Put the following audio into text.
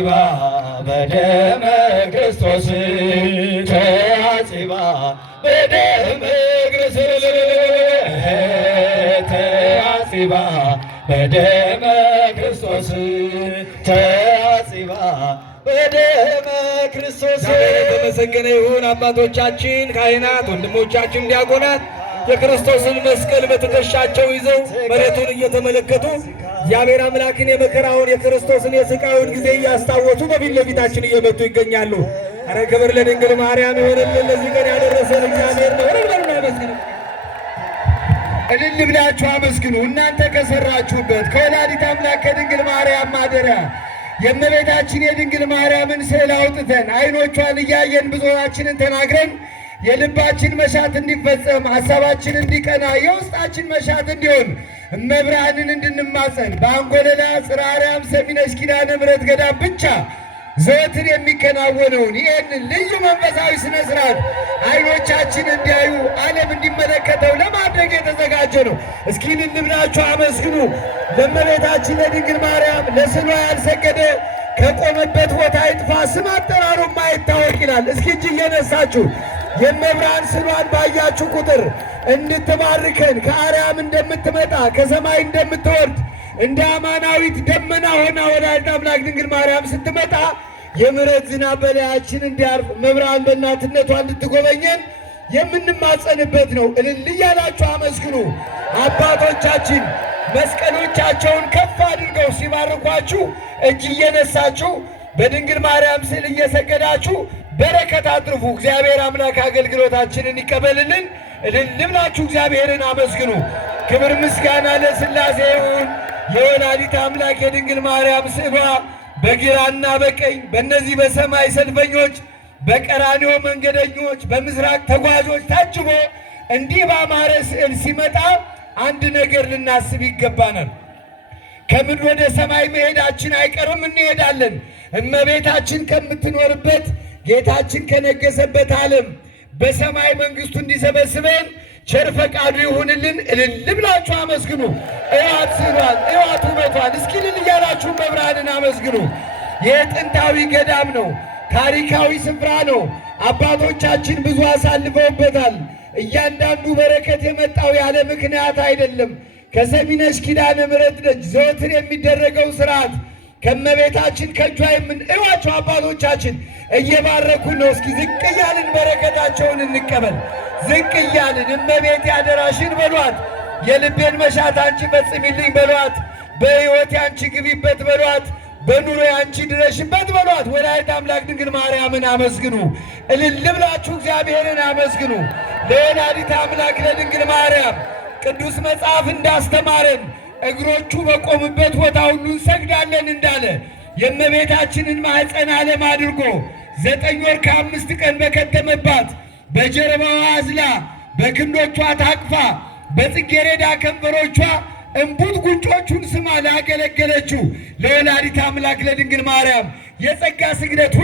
ተአጽባ በደመ ክርስቶስ ተአጽባ በደመ ክርስቶስ ተአጽባ በደመ ክርስቶስ ተአጽባ በደመ ክርስቶስ። የተመሰገነ ይሁን። አባቶቻችን ካህናት፣ ወንድሞቻችን ዲያቆናት የክርስቶስን መስቀል በትከሻቸው ይዘው መሬቱን እየተመለከቱ እግዚአብሔር አምላክን የመከራውን የክርስቶስን የስቃዩን ጊዜ እያስታወሱ በፊት ለፊታችን እየመጡ ይገኛሉ። ኧረ ክብር ለድንግል ማርያም ይሆንልን። ለዚህ ቀን ያደረሰን እግዚአብሔር ነው። አመስግኑ፣ እልል ብላችሁ አመስግኑ። እናንተ ከሰራችሁበት ከወላዲት አምላክ ከድንግል ማርያም ማደሪያ የእመቤታችን የድንግል ማርያምን ስዕል አውጥተን ዓይኖቿን እያየን ብዙዎቻችንን ተናግረን የልባችን መሻት እንዲፈጸም ሐሳባችን እንዲቀና የውስጣችን መሻት እንዲሆን እመብርሃንን እንድንማጸን በአንጎለላ ጽርሐ አርያም ሰሚነሽ ኪዳነ ምሕረት ገዳም ብቻ ዘወትር የሚከናወነውን ይህንን ልዩ መንፈሳዊ ስነ ስርዓት ዓይኖቻችን እንዲያዩ ዓለም እንዲመለከተው ለማድረግ የተዘጋጀ ነው። እስኪ እልል ብላችሁ አመስግኑ። ለእመቤታችን ለድንግል ማርያም ለስዕሏ ያልሰገደ ከቆመበት ቦታ ይጥፋ፣ ስም አጠራሩ ማይታወቅ ይላል። እስኪ እጅ እየነሳችሁ የእመብርሃን ስዕሏን ባያችሁ ቁጥር እንድትባርከን ከአርያም እንደምትመጣ ከሰማይ እንደምትወርድ እንደ አማናዊት ደመና ሆና ወላዲተ አምላክ ድንግል ማርያም ስትመጣ የምሕረት ዝናብ በላያችን እንዲያርፍ እመብርሃን በእናትነቷ እንድትጎበኘን የምንማጸንበት ነው። እልል እያላችሁ አመስግኑ። አባቶቻችን መስቀሎቻቸውን ከፍ አድርገው ሲባርኳችሁ እጅ እየነሳችሁ በድንግል ማርያም ስዕል እየሰገዳችሁ በረከት አትርፉ። እግዚአብሔር አምላክ አገልግሎታችንን ይቀበልልን። እልል ብላችሁ እግዚአብሔርን አመስግኑ። ክብር ምስጋና ለሥላሴ ይሁን። የወላዲት አምላክ የድንግል ማርያም ስዕሏ በግራና በቀኝ በእነዚህ በሰማይ ሰልፈኞች፣ በቀራንዮ መንገደኞች፣ በምስራቅ ተጓዦች ታጅቦ እንዲህ ባማረ ስዕል ሲመጣ አንድ ነገር ልናስብ ይገባናል። ከምድር ወደ ሰማይ መሄዳችን አይቀርም፣ እንሄዳለን። እመቤታችን ከምትኖርበት ጌታችን ከነገሰበት ዓለም በሰማይ መንግሥቱ እንዲሰበስበን ቸር ፈቃዱ ይሁንልን። እልል ብላችሁ አመስግኑ። እዋት ስሏል፣ እዋት ውበቷን። እስኪ እልል እያላችሁ መብርሃንን አመስግኑ። የጥንታዊ ገዳም ነው፣ ታሪካዊ ስፍራ ነው። አባቶቻችን ብዙ አሳልፈውበታል። እያንዳንዱ በረከት የመጣው ያለ ምክንያት አይደለም። ከሰሚነሽ ኪዳነ ምሕረት ደጅ ዘወትር የሚደረገው ስርዓት ከእመቤታችን ከእጇ እዋቸው አባቶቻችን እየባረኩን ነው። እስኪ ዝቅ እያልን በረከታቸውን እንቀበል። ዝቅ እያልን እመቤቴ አደራሽን በሏት፣ የልቤን መሻት አንቺ ፈጽሚልኝ በሏት፣ በሕይወቴ አንቺ ግቢበት በሏት፣ በኑሮ አንቺ ድረሽበት በሏት። ወላዲተ አምላክ ድንግል ማርያምን አመስግኑ። እልል ብላችሁ እግዚአብሔርን አመስግኑ። ለወላዲተ አምላክ ለድንግል ማርያም ቅዱስ መጽሐፍ እንዳስተማረን እግሮቹ በቆሙበት ቦታ ሁሉ እንሰግዳለን እንዳለ የእመቤታችንን ማኅፀን ዓለም አድርጎ 9 ወር ከ5 ቀን በከተመባት በጀርባዋ አዝላ በክንዶቿ ታቅፋ በጽጌረዳ ከንፈሮቿ እምቡጥ ጉንጮቹን ስማ ላገለገለችው ለወላዲተ አምላክ ለድንግል ማርያም የጸጋ ስግደት